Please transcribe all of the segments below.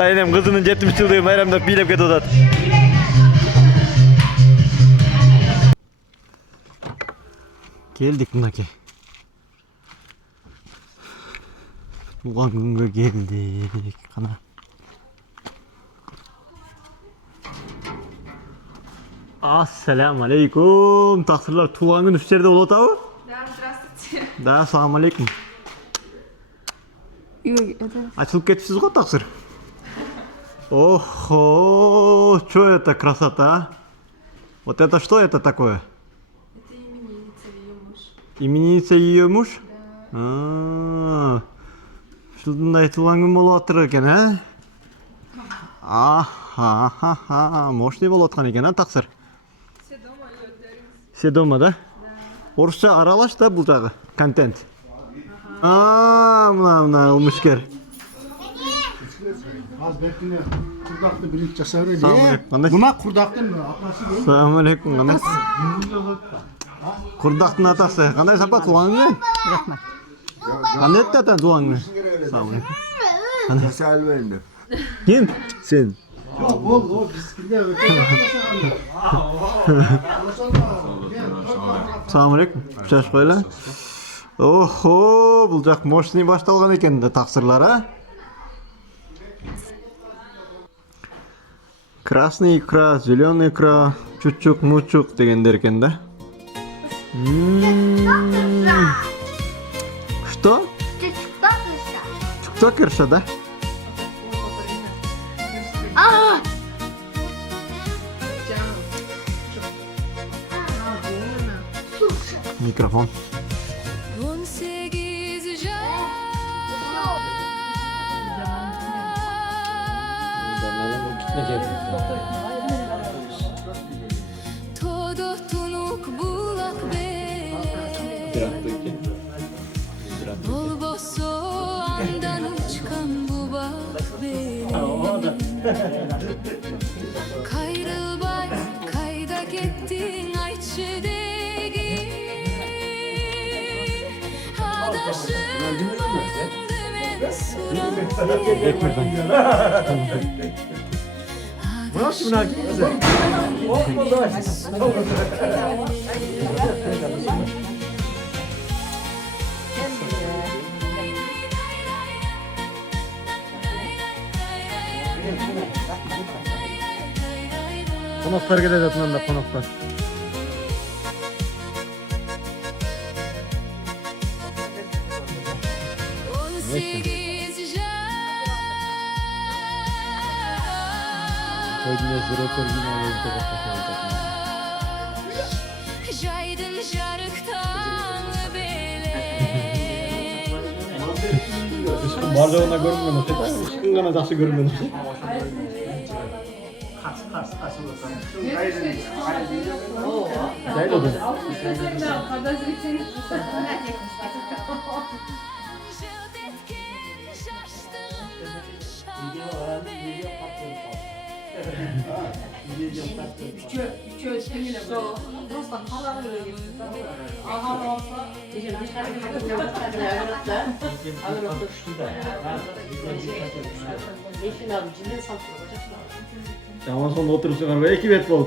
Tayinem kızının 70 yıllığı bayramda bilep get odat. Geldik Naki. Tuğan günge geldik. Kana. Assalamu alaikum. Taksirlar tuğan gün üstlerde olat abi. Да, здравствуйте. Da, assalamu alaikum. Это... Açılıp ketipsiz go taksir. Охо, что это красота? Вот это что это такое? Это именинница, ее муж. Именинница ее муж? Да. Шылдындай туған күн болып жатыр екен, Аха, мощный болып жатқан екен, тақсыр? Все дома ее дарим. Все дома, да? Да. Орысша аралаш да бұл жағы, контент. Мына ұлмышкер. Az bekle. Kurdaklı birinci çasarı Assalamualaikum. Buna kurdaktın mı? Ablası değil. Assalamualaikum, қандай? Құрдақтың атасы, қандай сапа туған күн? Рахмат. Қандай етті ата туған күн? Assalamualaikum. Çasarı verdi. Kim? Sen. Bol o bisküvide öte. Assalamualaikum. Шаш қойла. Охо, бұл жақ мощный башталған екен тақсырлар, а? Красный икра, зеленый икра, чучук-мучук дегендер екен да? Что? Чуктокерша, да? Микрофон. 18 Тодотунук булак бе Бол болсо андан учкан бу бак бе Кайрылбай кайда кеттиң айтчы деги Адашыманды мен сурап Konaklar geledi atından da konaklar. Jaydın jarıktan bele Bardağına görünmüyor. Işıkın gana nasıl görünmüyor? Yayladın. Жылт etkin şaştın şabe Ama sonra oturursun böyle ekip et bol.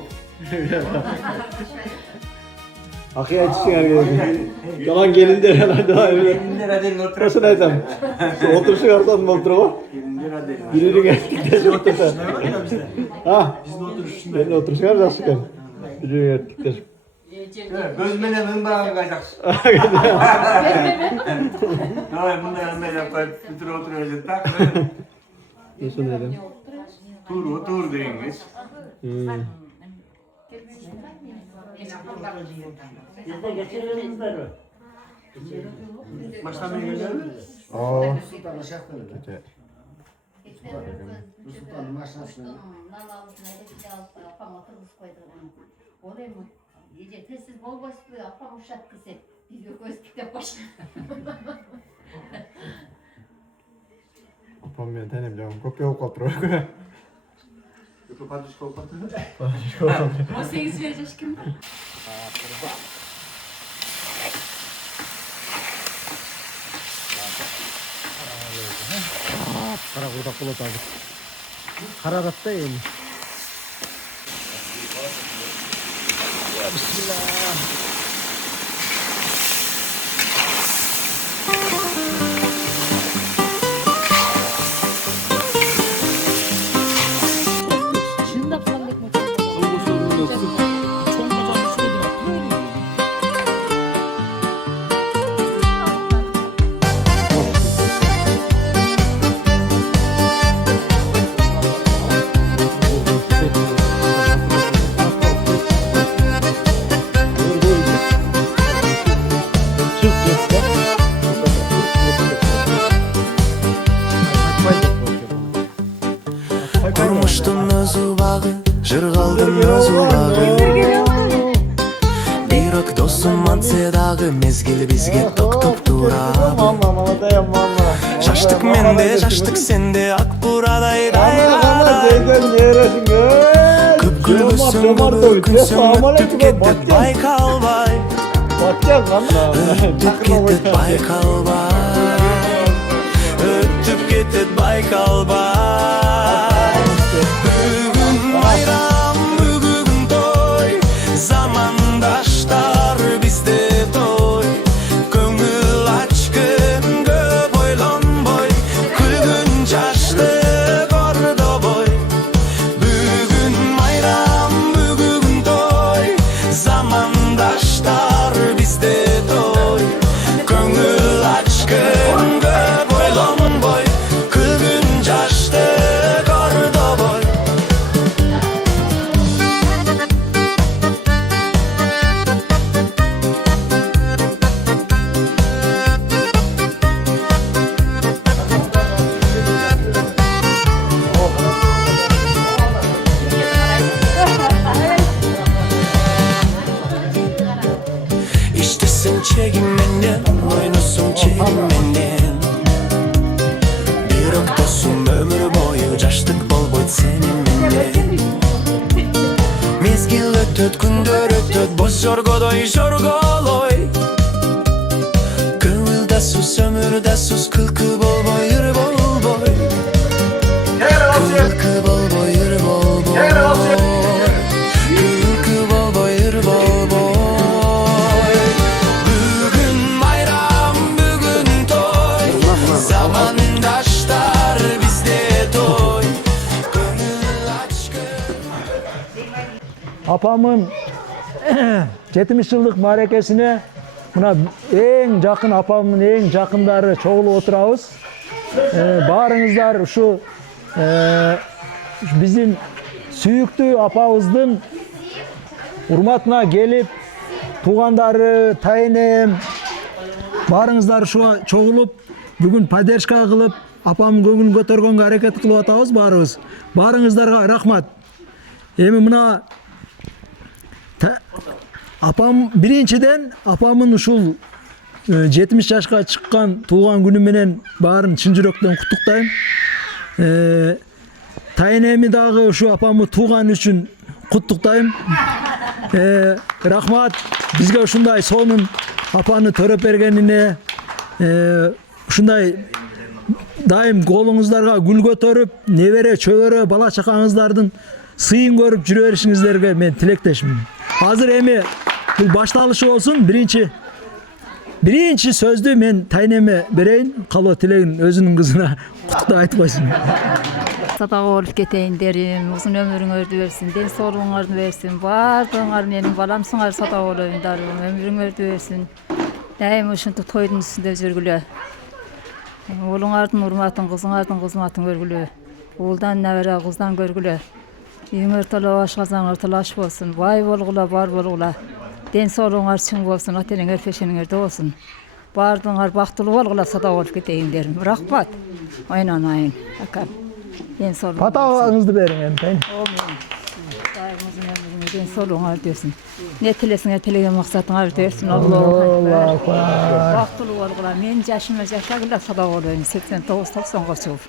Akıya yetişsin herkese. Yalan gelindir herhalde daha öyle. Nasıl neyden? Oturuşun arasında mı oturuyor? Birinin erkekte otursa. Ha? Benim oturuşun arasında. Birinin erkekte. Gözmene mınbağın kaçaksın. Doğru bundan böyle koyup oturuyorsun tak. Nasıl neyden? Tur deyiniz. Bizde geçiririz böyle. Baştan mı geliyorsun? Aa. Sultan aşağı koydu. Sultan'ın aşağısına. Iyice tezsiz bol basit apam uşak kısıp biz yok özgürlükte başına. Apam ben tanem canım kopya oturuyor. Yok, padişko. 18 yaşında. Кара курдак болот азыр. Караратта эми. Бисмилlah. Шындап калдык мы? Turmuştun öz ubağı, jırgaldın öz ubağı. Birok dostum mansedağı, mezgil bizge toktop durağı. Şaştık mende, şaştık sende, Akbura'day raylara. Kıpkırgısın bu künsün, öttüp kettet Baykal bay. Öttüp kettet Baykal bay. Öttüp kettet Baykal bay. Bugün bayram, bugün toy, zamandaşlar bizde toy. Köngül açkın göp oylon boy, külgün çaştık orada boy. Bugün bayram, bugün toy, zamandaşlar bizde toy. Köngül açkın göp oylon boy, külgün çaştık orada boy. İştesin çekinmenden, oynusun çekinmenden. Bir ok dostum ömür boyu, caştık bol boy senin menden. Mezgil ötüt, gündür ötüt, boz jorgodoy jorgoloy. Kıvılda sus, ömürde sus, kılkı bol boy, yürü bol boy. Kılkı bol boy, yürü bol boy. Kılkı bol boy, yürü bol boy. Bugün bayram, bugün toy, zamandaşlar bizde toy. Gönül açkın. Apamın 70 yıllık marekesine mına en jakın apamın en jakındары чогулуп отурабыз. Баарыңыздар ушу биздин сүйүктүү апабыздын урматына келип, туугандары, тайнем баарыңыздар ушуга чогулуп, бүгүн поддержка кылып, апамдын көңүлүн көтөргөнгө аракет кылып атабыз баарыбыз. Баарыңыздарга рахмат. Эми мына апам биринчиден апамын ушул 70 жашка чыккан туулган күнү менен баарын чын жүрөктөн куттуктайм. Тайнеми дагы ушу апамы тууган үчүн куттуктайм. Рахмат бизге ушундай сонун апаны төрөп бергенине, ушундай дайым колуңуздарга гүл көтөрүп, небере чөбөрө бала чакаңыздардын сыйын көрүп жүрө беришиңиздерге мен тилектешмин. Азыр эми бул башталышы болсун. Биринчи сөздү мен тайнеме берейин. Калоо тилегин өзүнүн кызына куттуктап айтып койсун. Садак болуп кетейин дерим, узун өмүрүңөрдү берсин, ден соолугуңарды берсин. Баардыгыңар менин баламсыңар, садак болоюңдар, өмүрүңөрдү берсин. Дайым ушинтип тойдун үстүндө жүргүлө. Уулуңардын урматын, кызыңардын кызматын көргүлө. Уулдан набара, кыздан көргүлө. Үйүңөр толо, ашказаңар толо аш болсун. Бай болгула, бар болгула. Ден соолугуңар чың болсун, ата энеңер пешениңерде болсун. Баардыгыңар бактылуу болгула, садак болуп кетейиңдер. Рахмат. Ойнанайын. Акам. Ден соолугуңар. Патагыңызды бериң эми. Ден соолугуңарды берсин. Не тилесиңер, тилеген максатыңарды берсин. Аллах. Бактылуу болгула. Мен жашыма жашагыла, садак болоюн. 89-90 чыгып.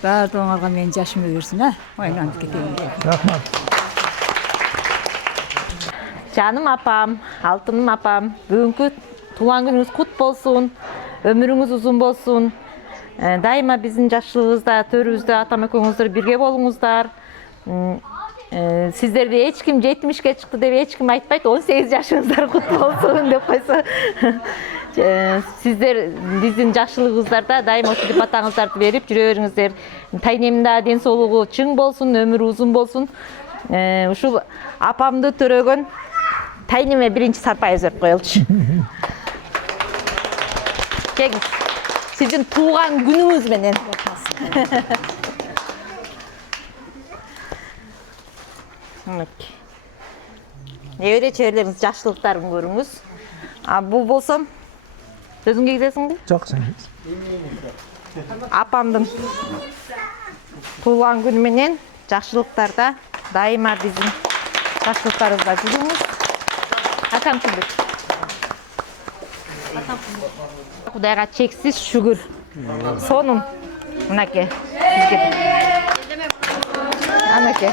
Баардыгыңарга менин жашым өгүрсүн, ойлонуп кетейин. Рахмат. Жаным апам, алтыным апам, бүгүнкү туулган күнүңүз кут болсун, өмүрүңүз узун болсун. Дайыма биздин жакшылыгыбызда, төрүбүздө атам экөөңүздөр бирге болуңуздар. Сиздерди эч ким 70ке чыкты деп эч ким айтпайт. 18 жашыңыздар кут болсун деп койсо. Сиздер биздин жакшылыгыбыздарда дайыма ушинтип батаңыздарды берип жүрө бериңиздер. Тайнемдин да ден соолугу чың болсун, өмүрү узун болсун. Ушул апамды төрөгөн тайнеме биринчи сарпайыз берип коелучу. Кеңиз. Sizin tuğan gününüz benim. Evde çevreleriniz, yaşlılıklarını görünüz. Bu bolsam, sözünge gidesin de? Çok sen. Apamdın tuğan günü menen, yaşlılıklarda daima bizim yaşlılıklarımızda жүрүңүз. Akam şimdi. Kudayga çeksiz şükür. Sonun. Anake. Anake.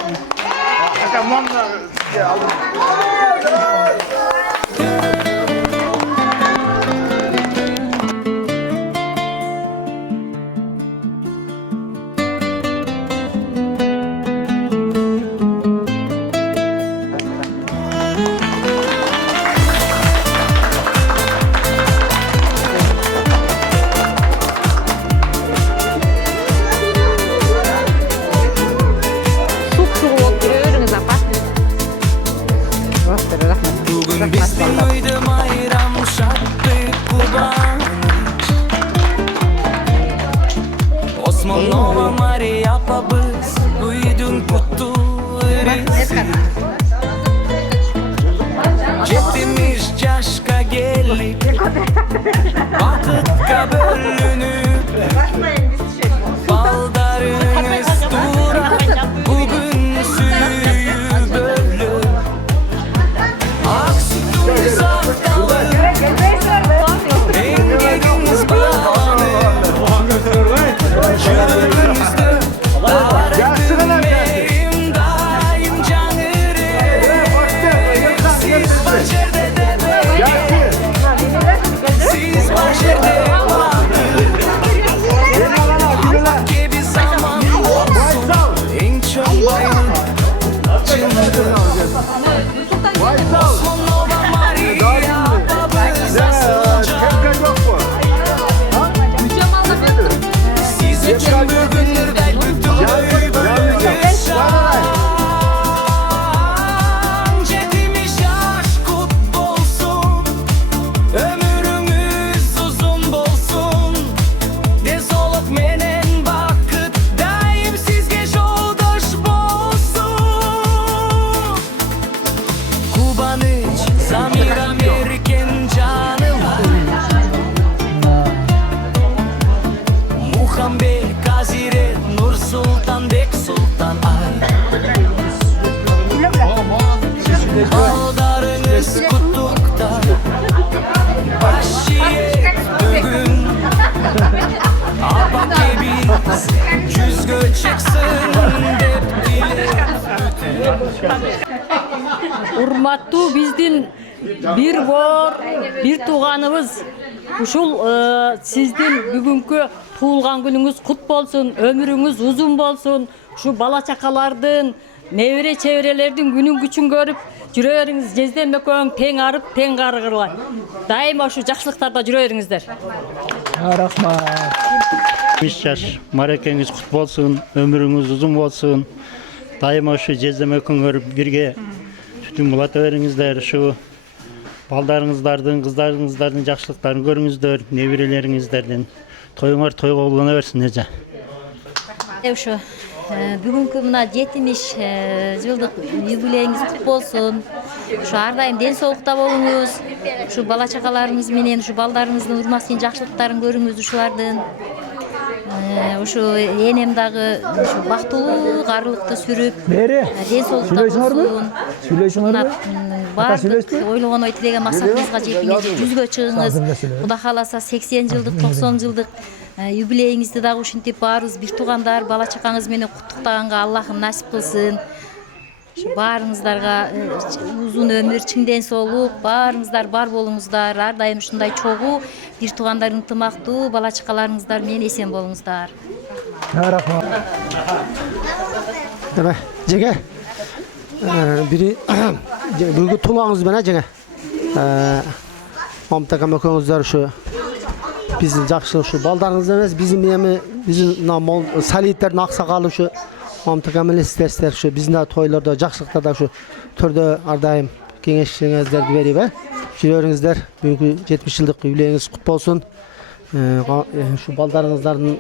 Bugün bizim uydu bayram şartı Kubanç Osmanova Maria apabız uydun kutlu ırısı Jetmiş yaşka gelip Vakıtka bölünüp Baldarınız durak Bugün suyu bölüp Aksıtın saftalı Engeginiz bağlı Yürümüzde Arıtınmeyim daim canırı Siz başerde de böyle Siz başerde vardır Allah gibi zaman olsun En çok bayım Çınırı Osmanova Maria babız asılacak Siz için bugünlerde bütün köy bölge şan Cetimiz aşk kutlu olsun Ömrümüz uzun bolsun De soluk menen vakit Daim sizge yoldaş bolsun Kubanıç, Samira Merken canım Muhammed, Kazire, Nur Sultan, Bek Sultan Ay Aldarınız kutlukta Başiyet bugün Abak biz Cüzgö çıksın Dep dile Урматтуу биздин бир бор, бир тууганыбыз. Ушул сиздин бүгүнкү туулган күнүңүз кут болсун, өмүрүңүз узун болсун. Ушу бала чакалардын, небере чеберелердин күнүн күчүн көрүп, жүрө бериңиз. Жезден экөөң тең арып, тең карыгырлай. Дайыма ушу жакшылыктарда жүрө бериңиздер. Рахмат. 70 жаш марекеңиз кут болсун, өмүрүңүз узун болсун. Дайыма ушу жездем экөөң көрүп бирге түтүн булата бериңиздер. Ушу балдарыңыздардын, кыздарыңыздардын жакшылыктарын көрүңүздөр, неберелериңиздердин. Тоюңар тойго улана берсин эже. Ушу бүгүнкү мына 70 жылдык юбилейиңиз кут болсун. Ушу ар дайым ден соолукта болуңуз. Ушу бала чакаларыңыз менен ушу балдарыңыздын урматтын жакшылыктарын көрүңүз ушулардын. Ушу энем дагы ушу бактылуу карылыкты сүрүп, ден соолукта болсун. Сүйлөшүңөр. Бардык ойлогон ой тилеген максатыңызга жетиңиз, жүзгө чыгыңыз. Кудай кааласа 80 жылдык, 90 жылдык юбилейиңизди дагы ушинтип баарыбыз бир туугандар, бала чакаңыз менен куттуктаганга Аллахым насип кылсын. Баарыңыздарга uzun ömür, çiң ден соолук, баарыңыздар бар болуңуздар, ар дайым ушундай чогуу, бир туугандар ынтымактуу, бала чакаларыңыздар менен эсен болуңуздар. Рахмат. Demek Cenge biri bugün tulağınız bana Cenge. Mamta kamakönüzler şu bizim jakşı şu baldarınız emez bizim yemi bizim namol salitlerin aksakalı şu Mamta kamel isterler şu bizim de toylarda jakşılıklarda şu türde ardayım kengeşliğinizler beri Jürörüңүздөр бүгүнкү 70 жылдык юбилейиңиz кут болсун. Şu балдарыңыздардын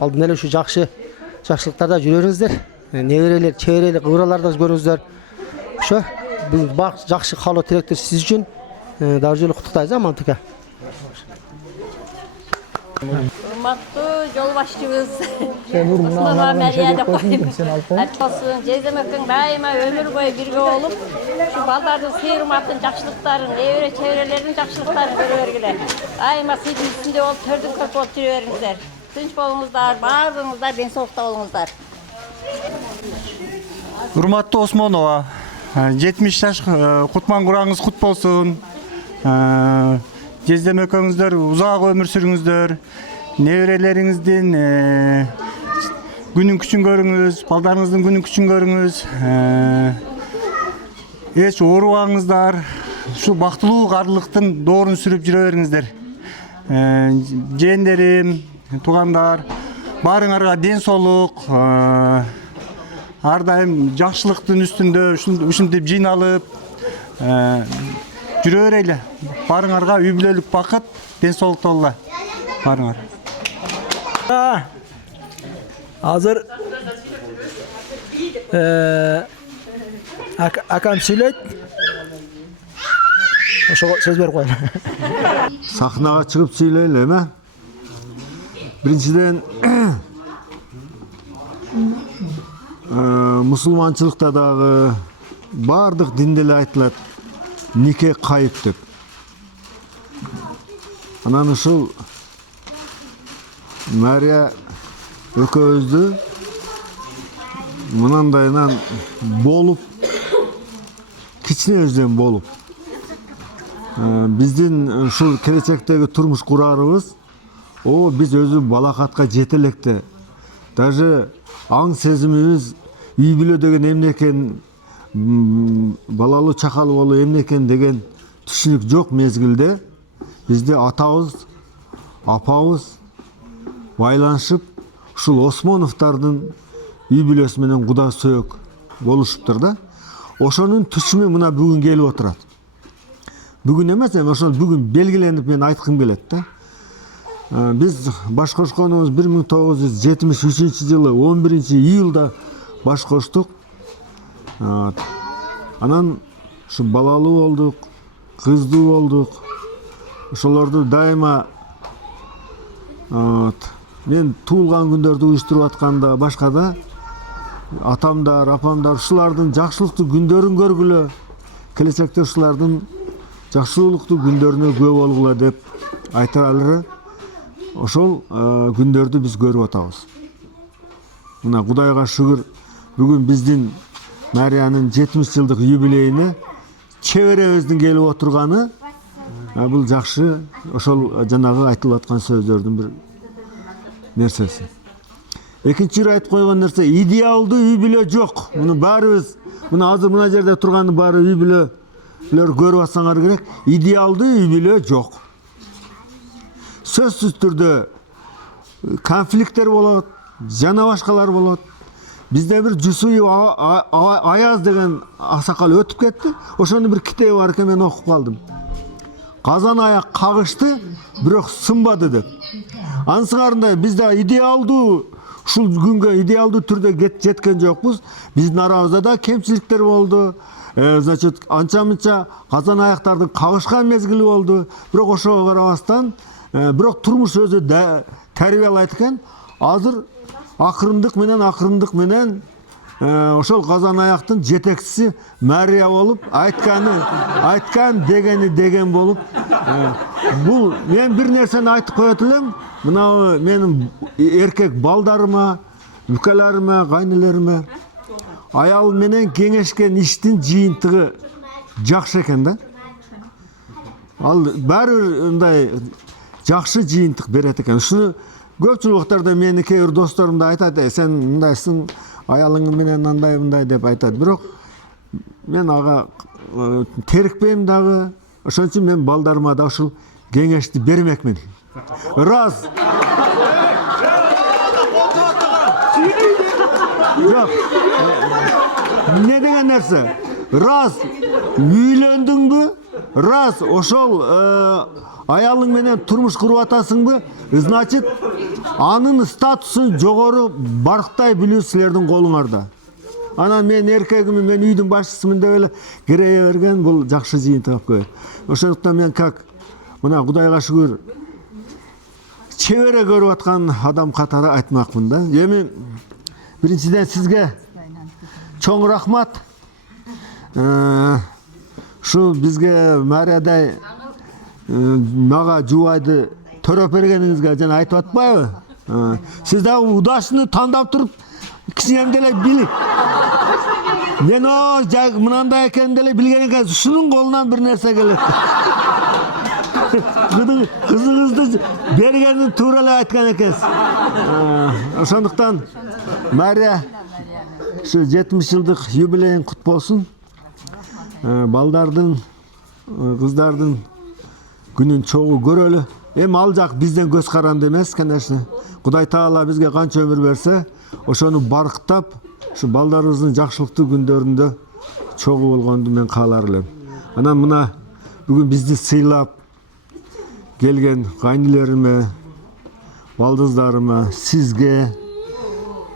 алдын эле şu жакшылыктарда жүрөрүңүздөр. Неберелер, чеберелер, кыбыраларда көрүңүздөр. Ошо бул жакшы каалоо тилектер сиз үчүн дагы жолу куттуктайбыз, Мамтыка. Урматтуу жол башчыбыз. Мына Мария деп коюм. Атчылсын, жездемекең дайыма өмүр бою бирге болуп, şu балдардын сыйырматын жакшылыктарын, небере чеберелердин жакшылыктарын көрө бергиле. Дайыма сиздин үстүндө болуп, төрдүн көп болуп жүрө бериңиздер. Тынч болуңуздар, баардыгыңыздар ден соолукта болуңуздар. Урматтуу Осмонова, 70 жаш кутман кураңыз кут болсун. Жездемекеңиздер узак өмүр сүрүңүздөр. Неберелериңиздин күнүн күчүн көрүңүз, балдарыңыздын күнүн күчүн көрүңүз. Эч оорубаңыздар. Şu бактылуу кардылыктын доорун сүрүп жүрө бериңиздер. Жээндарим, туугандар, баарыңарга ден соолук, ар дайым жакшылыктын үстүндө ушинтип жыйналып жүрө берели. Баарыңарга үй бүлөлүк бакыт, ден соолукта болула. Баарыңар. Hazır akam söyleyt. Oşo söz berip koyun. Сахнага чыгып сүйлөйлү, эме? Биринчиден мусулманчылыкта дагы бардык динде эле айтылат нике кайып деп. Анан ушул Мария экөөбүздү мынандайынан болуп, кичинебизден болуп, биздин ушул келечектеги турмуш курарыбыз, биз өзү балакатка жете электе. Даже аң сезимибиз үй бүлө деген эмне экен, балалуу чакалуу болуу эмне экен деген түшүнүк жок мезгилде бизде атабыз, апабыз байланышып, ушул Осмоновдордун үй бүлөсү менен куда сөөк болушуптур да. Ошонун түшүмү мына бүгүн келип отурат. Бүгүн эмес, ошол бүгүн белгиленип мен айткым келет да. Биз баш кошконубуз 1973 жылы 11 июлда баш коштук. Анан ушу балалуу болдук, кыздуу болдук. Ошолорду дайыма мен туулган күндөрдү уюштуруп атканда башка да атамдар, апамдар ушулардын жакшылыктуу күндөрүн көргүлө, келечекте ушулардын жакшылыктуу күндөрүнө күбө болгула деп айталары. Ошол күндөрдү биз көрүп атабыз. Мына Кудайга шүгүр, бүгүн биздин Мариянын 70 жылдык юбилейине чеберебиздин келип отурганы бул жакшы. Ошол жанагы айтылып аткан сөздөрдүн бир нерсеси. Экинчи айтып койгон нерсе, идеалдуу үй бүлө жок. Муну баарыбыз, мына азыр мына жерде турганы баары үй бүлөлөр көрүп атсаңар керек. Идеалдуу үй бүлө жок. Сөзсүз түрдө конфликттер болот, жана башкалар болот. Бизде бир Жусуй Аяз деген аксакал өтүп кетти. Ошонун бир китеби бар экен, мен окуп калдым. Казан аяк кагышты, бирок сынбады деп. Ансыгарында бизде идеалдуу, ушул күнгө идеалдуу түрдө жеткен жокпуз. Биздин арабызда да кемчиликтер болду. Значит, анча-мынча казан аяктардын кабышкан мезгили болду. Бирок ошого карабастан, бирок турмуш өзү тарбиялайт экен. Азыр акырындык менен ошол казан аяктын жетекчиси Мария болуп, айткан дегени деген болуп. Бул мен бир нерсени айтып коет элем. Мына менин эркек балдарыма, үкөлөрүмө, кайнелериме аял менен кеңешкен иштин жыйынтыгы жакшы экен да. Ал баары мындай жакшы жыйынтык берет экен. Ушуну көпчүлүк убактарда мени кээ бир досторум да айтат, сен мындайсың, аялың менен андай мындай деп айтат. Бирок мен ага терикпейм дагы. Ошон үчүн мен балдарыма да ушул кеңешти бермекмин. Раз. Жок. Не деген нерсе? Раз үйлөндүңбү? Раз ошол аялың менен турмуш куруп атасыңбы? Значит, анын статусун жогору барктай билүү силердин колуңарда. Анан мен эркегимин, мен үйдүн башчысымын деп эле керее берген бул жакшы жыйынтык алып келет. Ошондуктан мен как мына Кудайга шүгүр чебере көрүп аткан адам катары айтмакмын да. Эми биринчиден сизге чоң рахмат. Шу бизге Мариядай мага жубайды төрөп бергениңизге жана айтып атпайбы? Сиз дагы удашны тандап туруп кичинем деле билип. Мен мынандай экен деле билген экенсиз. Шунун колунан бир нерсе келет. Кызыңызды бергенин туура эле айткан экенсиз. Ошондуктан Мария şu 70 yıllık юбилейин кут болсун. Балдардын, кыздардын күнүн чогуу көрөлү. Эми ал жак бизден көз каранды эмес, конечно. Кудай Таала бизге канча өмүр берсе, ошону барктап, şu балдарыбыздын жакшылыктуу күндөрүндө чогуу болгонду мен каалар элем. Анан мына бүгүн бизди сыйлап келген кайнилериме, балдыздарыма, сизге,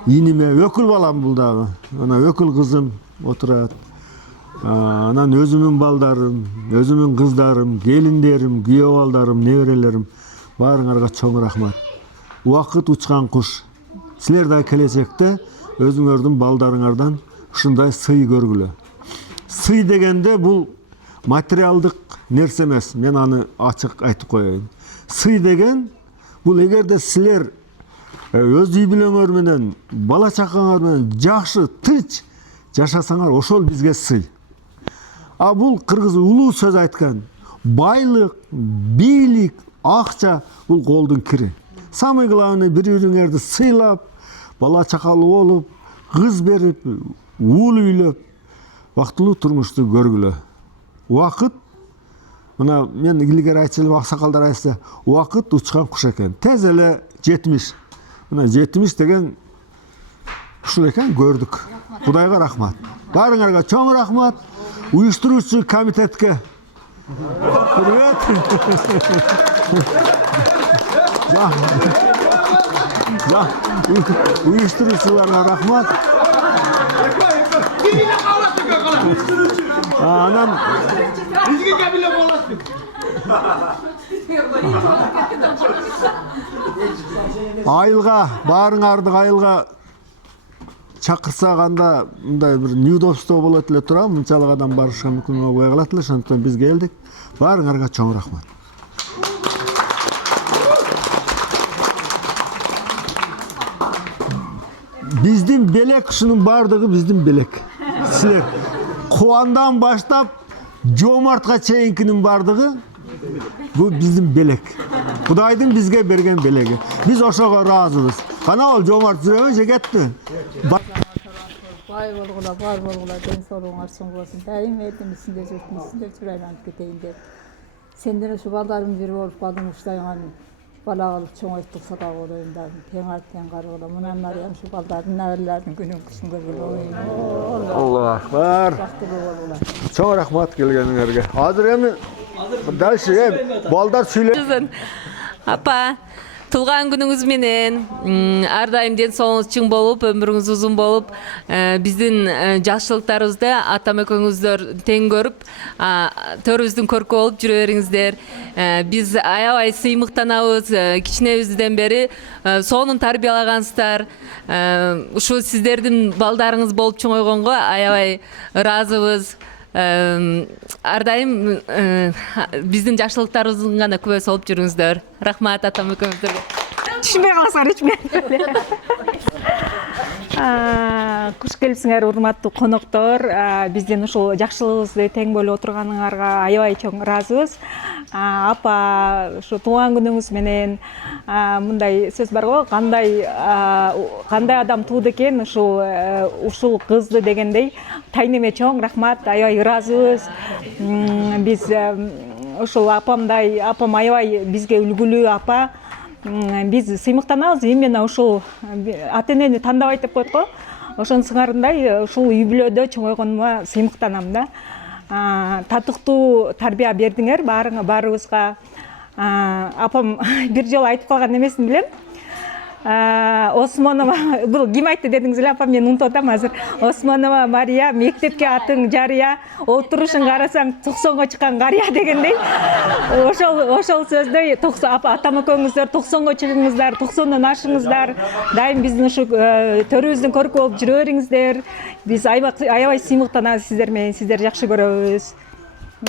иниме, өкүл балам бул дагы. Ана өкүл кызым отурат. Анан өзүмүн балдарым, өзүмүн кыздарым, келиндерим, күйөө балдарым, неберелерим баарыңарга чоң рахмат. Убакыт учкан куш. Силер да келечекте өзүңөрдүн балдарыңардан ушундай сый көргүлө. Сый дегенде бул материалдык нерсе эмес. Мен аны ачык айтып коеюн. Сый деген бул эгерде силер өз үй бүлөңөр менен, бала чакаңар менен жакшы, тынч жашасаңар, ошол бизге сый. А бул кыргыз улуу сөз айткан. Байлык, бийлик, акча бул колдун кири. Самый главный бири-бириңерди сыйлап, бала чакалуу болуп, кыз берип, уул үйлөп, бактылуу турмушту көргүлө. Убакыт, мына мен илгери айтчу элем, аксакалдар айтса, убакыт учкан куш экен. Тез эле 70. Мына 70 деген ушул экен, көрдүк. Кудайга рахмат. Баарыңарга чоң рахмат. Уюштуруучу комитетке привет. Уюштуруучуларга рахмат. Анан айылга, баарыңарды айылга чакырсак анда мындай бир неудобство болот эле турам, мынчалык адам барышка мүмкүн болбой калат эле, ошондуктан биз келдик. Баарыңарга чоң рахмат. Биздин белек, ушунун баардыгы биздин белек. Силер кубандан баштап жомартка чейинкинин баардыгы бул биздин белек. Кудайдын бизге берген белеги. Биз ошого ыраазыбыз. Кана ол жомарт жүрөбү же кетти? Бай болгула, бар болгула, ден соолугуңар чоң болсун. Дайым этим ичинде журттун ичинде чурайланып кетейин деп. Сендер ушу балдарым бир болуп калдың, ушудай бала болуп чоңойттук сада болоюн да. Тең ат, тең кар боло. Мына Мариям ушу балдардын наберлердин күнүн кышын көргүлө. Аллаху акбар. Чоң рахмат келгениңерге. Азыр эми дальше балдар сүйлөп. Апа, туулган күнүңүз менен ар дайым ден соолугуңуз чың болуп, өмүрүңүз узун болуп, биздин жакшылыктарыбызды атам экөөңүздөр тең көрүп, төрүбүздүн көркү болуп жүрө бериңиздер. Биз аябай сыймыктанабыз, кичинебизден бери сонун тарбиялагансыздар. Ушу сиздердин балдарыңыз болуп чоңойгонго аябай ыраазыбыз. Ар дайым биздин жакшылыктарыбыздын гана күбөсү болуп жүрүңүздөр. Рахмат атам экөөңүздөргө. түшүнбөй калсаңар ичме. Куш келипсиңер урматтуу коноктор. Биздин ушул жакшылыгыбызды тең бөлүп отурганыңарга аябай чоң ыраазыбыз. Апа, ушу тууган күнүңүз менен мындай сөз бар го, кандай адам тууду экен ушул кызды дегендей. Тайнеме чоң рахмат, аябай ыраазыбыз. Биз ушул апам аябай бизге үлгүлүү апа. Биз сыймыктанабыз именно ушул ата-энени тандабайт деп коет го. Ошонун сыңарындай ушул үй-бүлөдө чоңойгонума сыймыктанам да. Татыктуу тарбия бердиңер баарыбызга. Апам бир жолу айтып калган эмесин билем. Осмонова, бул ким айтты дедиңиз эле, апам, мен унутуп атам азыр. Осмонова Мария, мектепке атың жарыя, отурушун карасаң 90го чыккан карыя дегендей. Ошол сөздөй атам экөөңүздөр 90го чыгыңыздар, 90дон ашыңыздар. Дайым биздин ушу төрүбүздүн көркү болуп жүрө бериңиздер. Биз аябай сыймыктанабыз сиздер менен, сиздерди жакшы көрөбүз.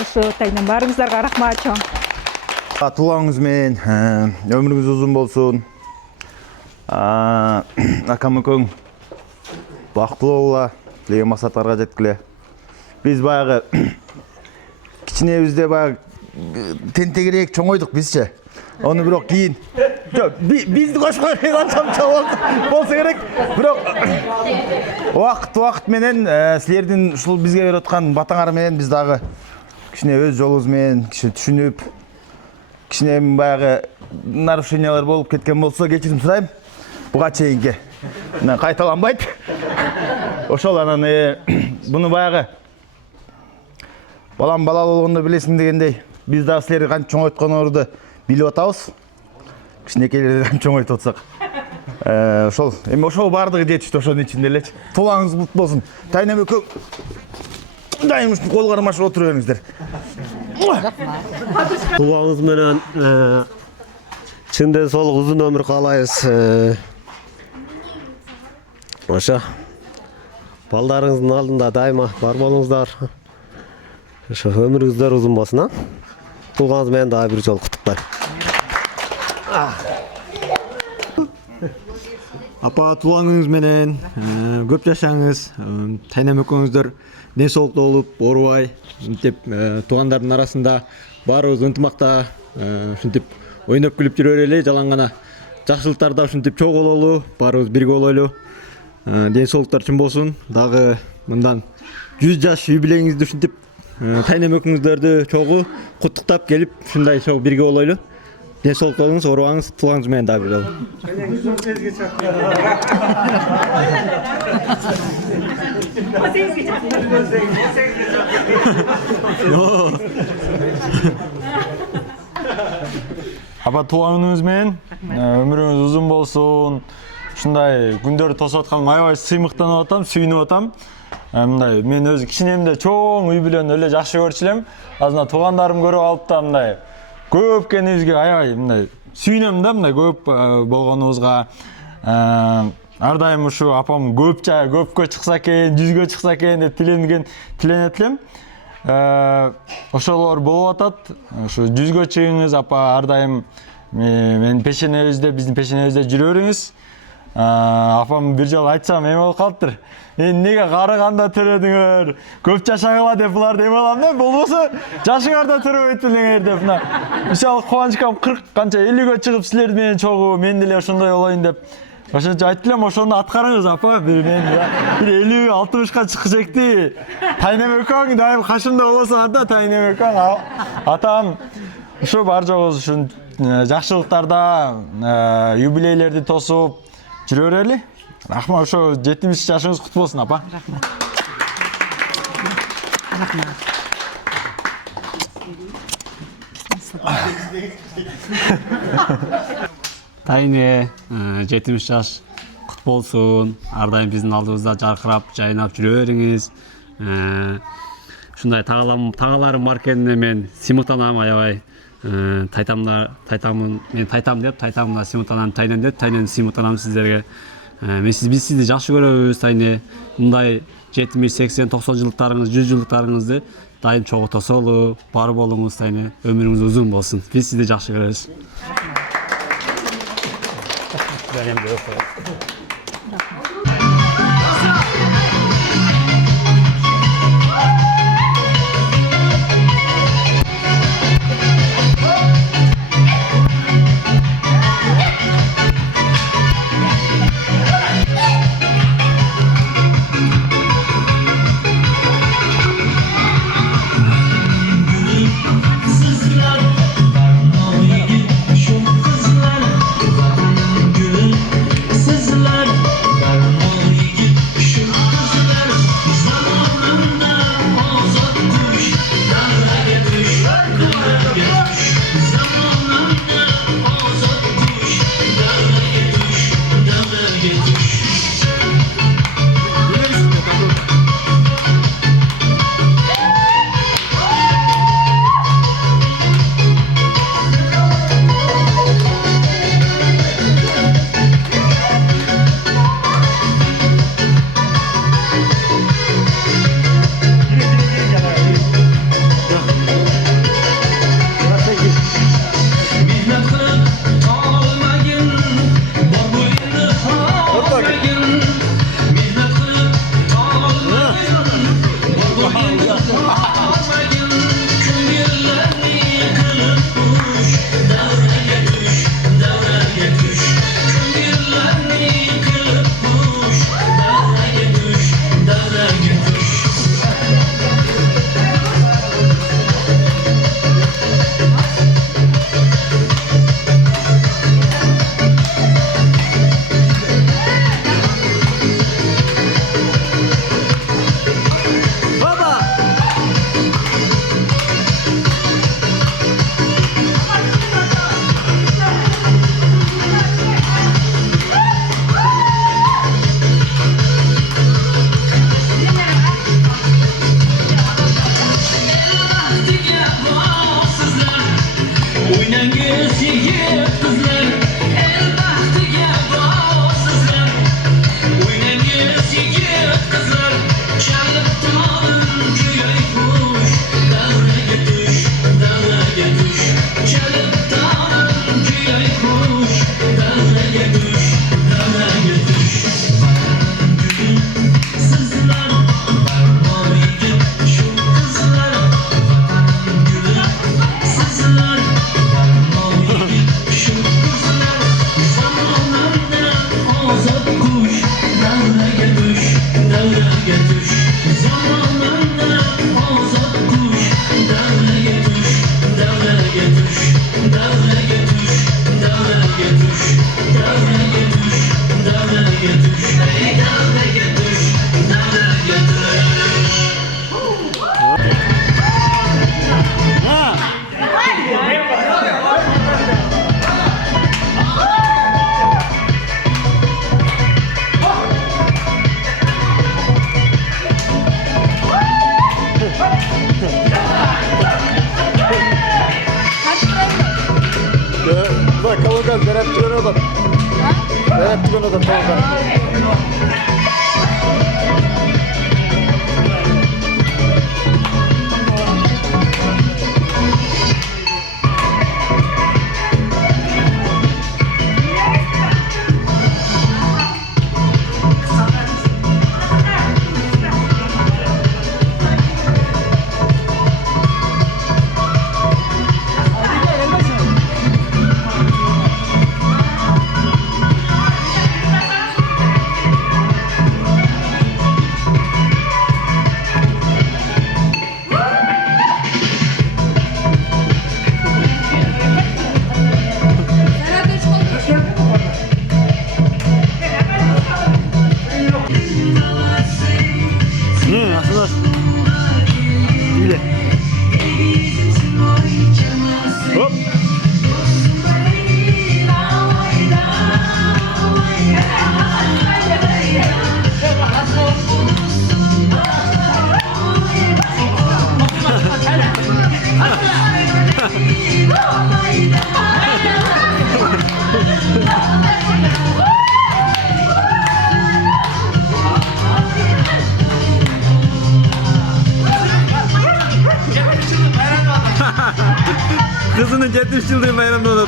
Ушу тайнан баарыңыздарга рахмат чоң. Туугаңыз менен өмүрүңүз узун болсун. Акам экөөң бактылуу болула деген максаттарга жеткиле. Биз баягы кичинебизде баягы тентегирээк чоңойдук бизче. Onu бирок кийин бизди кошкой канча болсо керек. Бирок убакыт менен силердин ушул бизге берип аткан батаңар менен биз дагы кичине өз жолубуз менен түшүнүп, кичине баягы нарушениялар болуп кеткен болсо кечирим сурайм. Буга чейинки кайталанбайт. Ошол анан буну баягы балам балалуу болгондо билесиң дегендей, биз дагы силерди канча чоңойтконуңарды билип атабыз. Кичинекейлерди чоңойтуп атсак. Ошол ошол бардыгы жетиштүү, ошонун ичинде элечи. Туулаңыз кут болсун. Тайнем экөө дайым ушинтип кол кармашып отура бериңиздер. Туулаңыз менен чын денсаулык, узун өмүр каалайбыз. Ошо балдарыңыздын алдында дайыма бар болуңуздар. Ошо өмүрүңүздөр узун болсун, Туулгаңыз менен дагы бир жолу куттуктайм. Апа, туулган күнүңүз менен көп жашаңыз. Тайнем экөөңүздөр ден соолуктуу болуп, оорубай, мынтип туугандардын арасында баарыбыз ынтымакта ушинтип ойноп күлүп жүрө берели, жалаң гана жакшылыктарда ушинтип чогуу бололу, баарыбыз бирге болойлу. Ден соолуктар чын болсун. Дагы мындан 100 жаш юбилейиңизди ушинтип тайнем экөөңүздөрдү чогуу куттуктап келип, ушундай чогуу бирге болойлу. Ден соолук болуңуз, оорубаңыз, туулгаңыз менен дагы бир жолу. Апа, туулган күнүңүз менен өмүрүңүз узун болсун. Ушундай күндөрдү тосуп атканыма аябай сыймыктанып атам, сүйүнүп атам. Мындай мен өзү кичинемде чоң үй бүлөнү эле жакшы көрчү элем. Азыр туугандарым көрүп алып да мындай көп экенибизге аябай мындай сүйүнөм да, мындай көп болгонубузга. Ар дайым ушу апам көпкө чыкса экен, 100гө чыкса экен деп тиленет элем. Ошолор болуп атат. Ушу 100гө чыгыңыз, апа, ар дайым биздин пешенебизде жүрө бериңиз. Апам бир жолу айтсам эме болуп калыптыр. Мен неге карыганда төрөдүңөр? Көп жашагыла деп буларды эме кылам да, болбосо жашыңарда төрөбөйт элеңер деп. Мисалы кубанычкам 40 канча 50гө чыгып силер менен чогуу, мен деле ошондой болоюн деп. Ошончо айтып элем, ошону аткарыңыз, апа. Бир 50-60га чыкчекти. Тайнем экөөң дайым кашымда болосуңар да, тайнем экөөң. Атам ушу бар жогубуз ушун жакшылыктарда, юбилейлерди тосуп жүрө берели. Рахмат, ошо 70 жашыңыз кут болсун, апа. Рахмат. Тайне 70 жаш кут болсун. Ар дайым биздин алдыбызда жаркырап, жайнап жүрө бериңиз. Ушундай таңаларым бар экенине мен сыймыктанам аябай. Тайтамын, мен тайтам деп, тайтамына сыймыктанам, тайнен деп, тайнен сыймыктанам сиздерге. Биз сизди жакшы көрөбүз, тайне. Мындай 70, 80, 90 жылдыктарыңыз, 100 жылдыктарыңызды дайым чогуу тосолу, бар болуңуз, тайне. Өмүрүңүз узун болсун. Биз сизди жакшы көрөбүз. Ben hem de yok.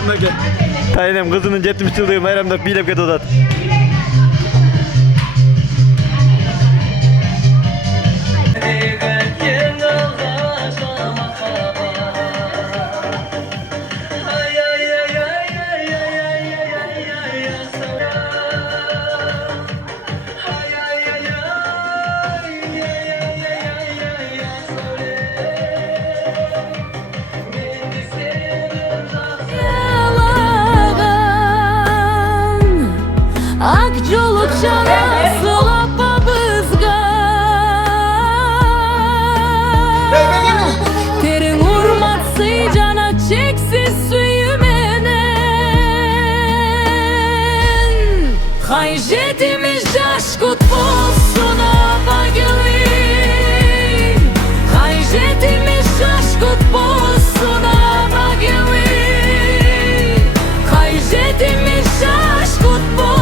Bakın. Tayinem kızının 70 yıllığı bayramda bilep ketip atat. Akçoluk çanası lapabızga Terin urmatsı cana çeksiz süyümenen Hayjetimiz caşkut bolsun abagili Hayjetimiz caşkut bolsun abagili Hayjetimiz caşkut bolsun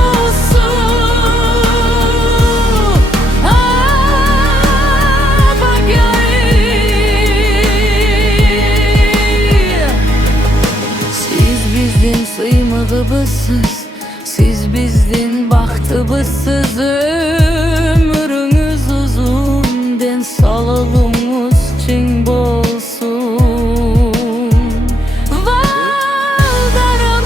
Sıymığımızsız, siz bizden baktımızsız ömrünüz uzun, den sağlığınız çin bolsun. Valdarınız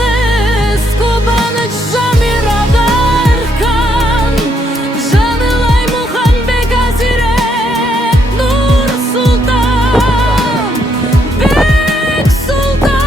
kubanıç jamir adarkan, Janılay Muhanbek Aziret Nur Sultan, Bek Sultan.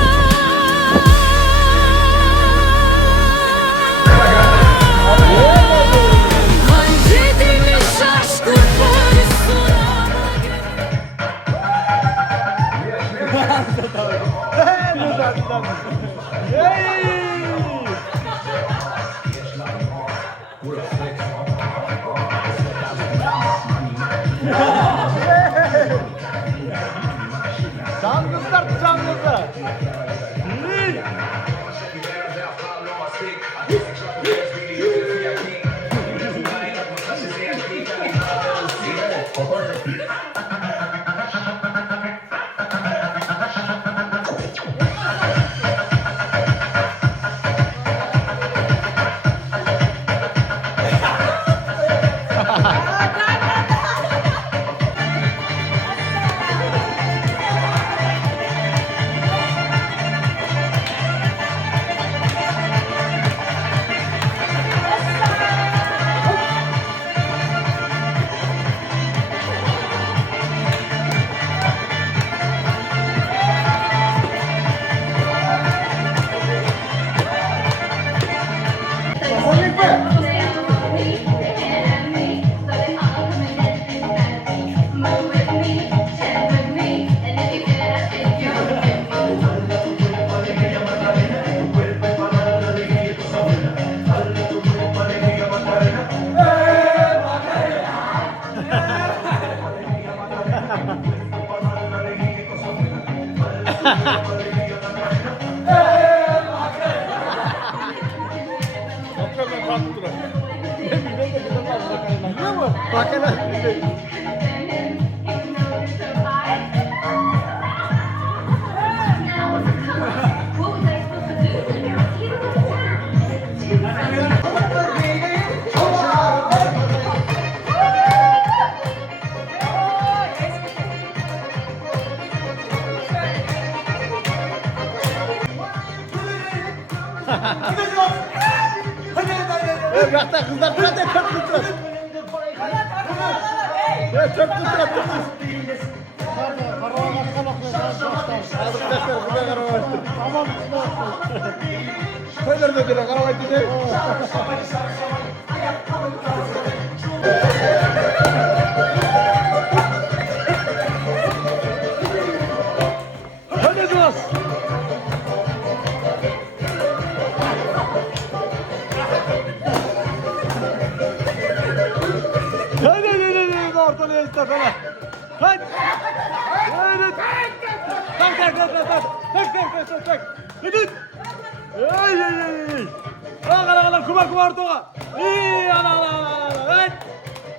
Yakta kızlar bırak da çok tutun. Ya çok tutun. Tamam. Söyler de direkt arabayı dedi. Hadi dur. Hadi ortalığa işte falan. Hadi. Hadi. Tak. Hadi. Ay. Ala kumar ortağa. İyi ala. Hadi.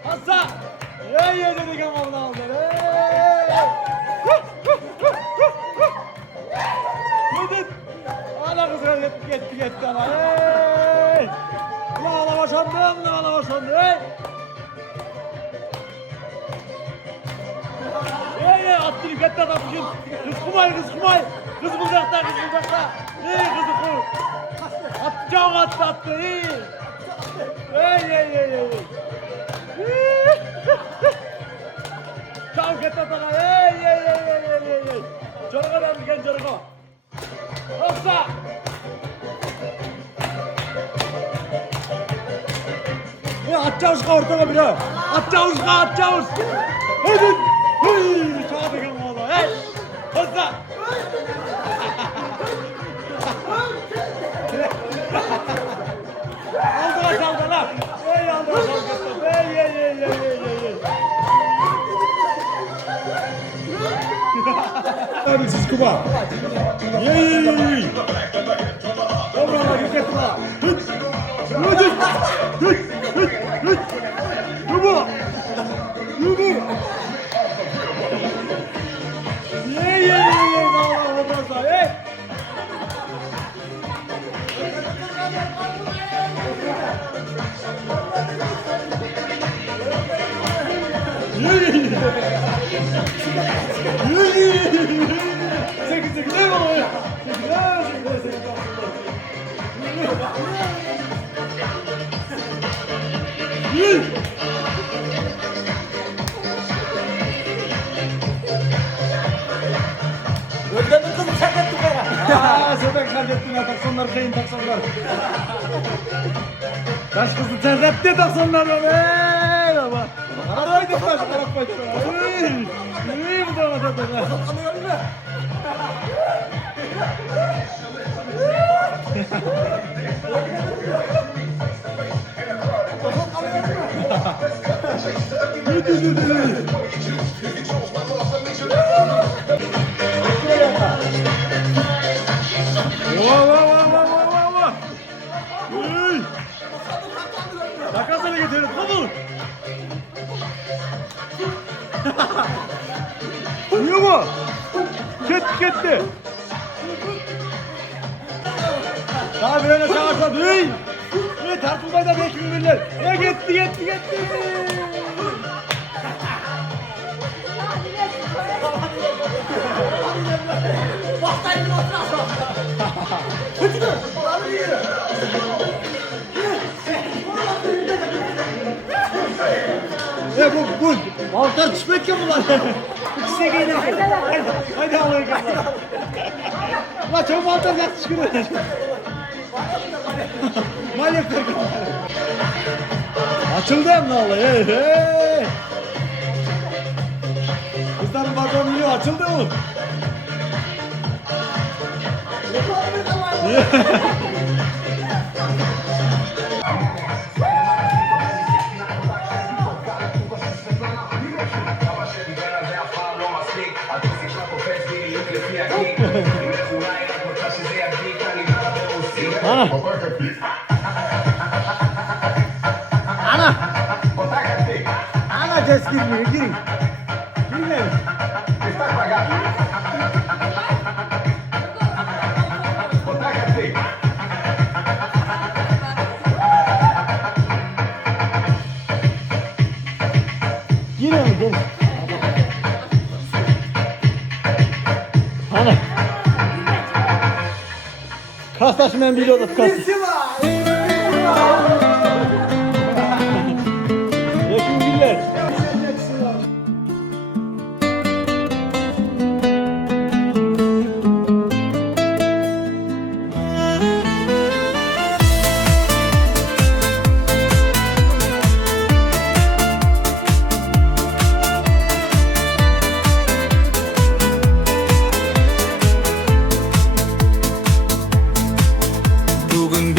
Hassa. Ay dedik ama aldı. Hadi. Ala sıra gitti ama. Hey! Ulan ana başlandı. Hey! Hey, attı gitti adam bugün. Kız kumay. Kız bulacakta. Hey kızı kur. Attı. Hey. Çabuk et atana. Hey. Çorgadan bir gen çorga. Hopsa. Atacağız ortaya bir ha. Atacağız. Hadi. Çabuk et valla. Hey. Hopsa. Aldıra lan. Hey aldıra çaldı. Hey. Hadi siz Kuba. Yey. Dobra, git Kuba. Hadi. Kuba. Yey. Dobra, hey. Sekiz ne var ya? Ödledin kızım sen ettin bana. Sen kaybettin ya taksonlar kayın taksonlar. Taş kızı terletti taksonlar bana. Baba. Haydi taş taraf koydun. İyi bu da var. Anlıyorum ya. Vah. Takasını getirin. Kabul. Niye bu? Gitti. Daha bir öne çağırsa duy. Ne tartılmayı da bekliyorlar. Ya gitti. Bu. Baltar düşmek ya bunlar. İkisi gelin. Haydi alayım. Ulan çok baltar yaktı şükür. Manyak takım. Açıldı hem ne oluyor? Hey. Kızların balkonu yiyor. Açıldı oğlum. Ana ses girmiyor, girin. Girin. Girin. Ana. Kastaşmen biliyordu kastas. Yakın biller. Bugün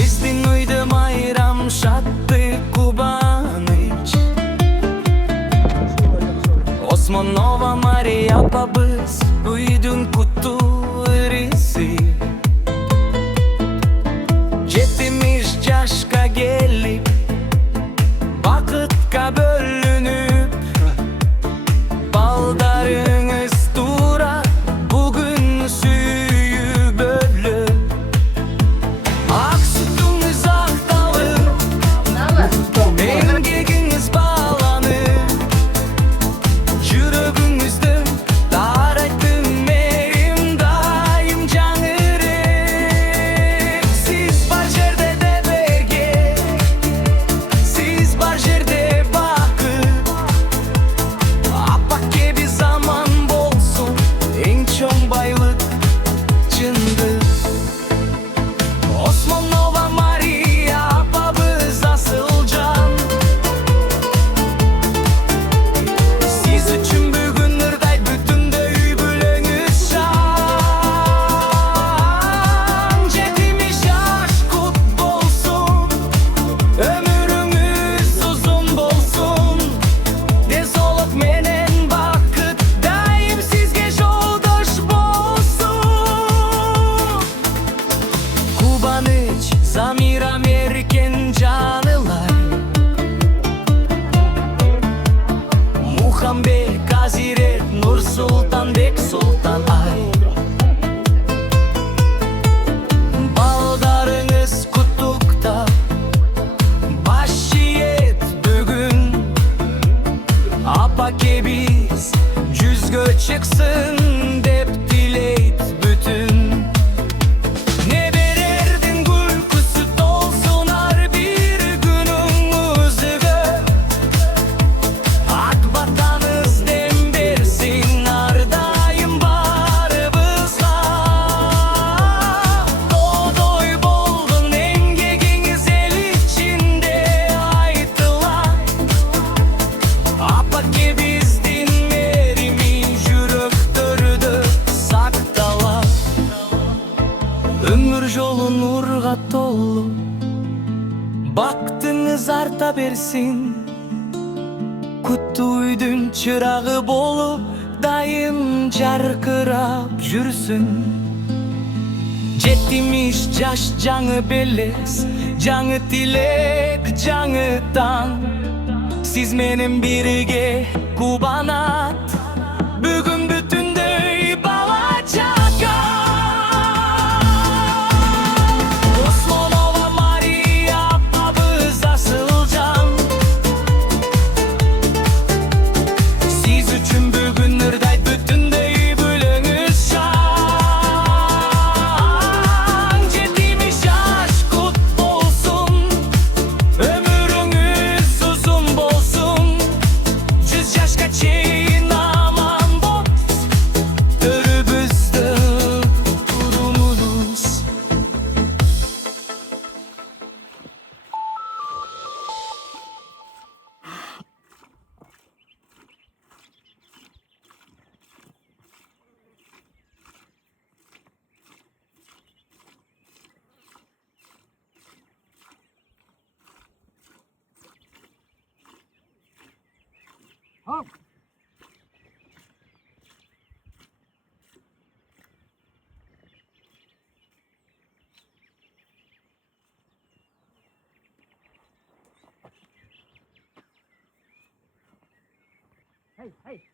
Baktınız arta bersin, Kuttuydun çırağı bolup dayım jarkırap жүрсүн. Жетимиш жаш жаңы белес, жаңы тилек, жаңы таң. Siz менен бирге кубанат, бүгүн бүтүндөй бала чака. Osmonova Maria apabız asılcan. Siz üçün бүгүн ырдай бүтүндөй бөлөңүз шаң. Жетимиш жаш кут болсун, өмүрүңүз узун болсун. 100 жашка чейин аман болсун, төрүбүздүн турумубуз. Hey, hey.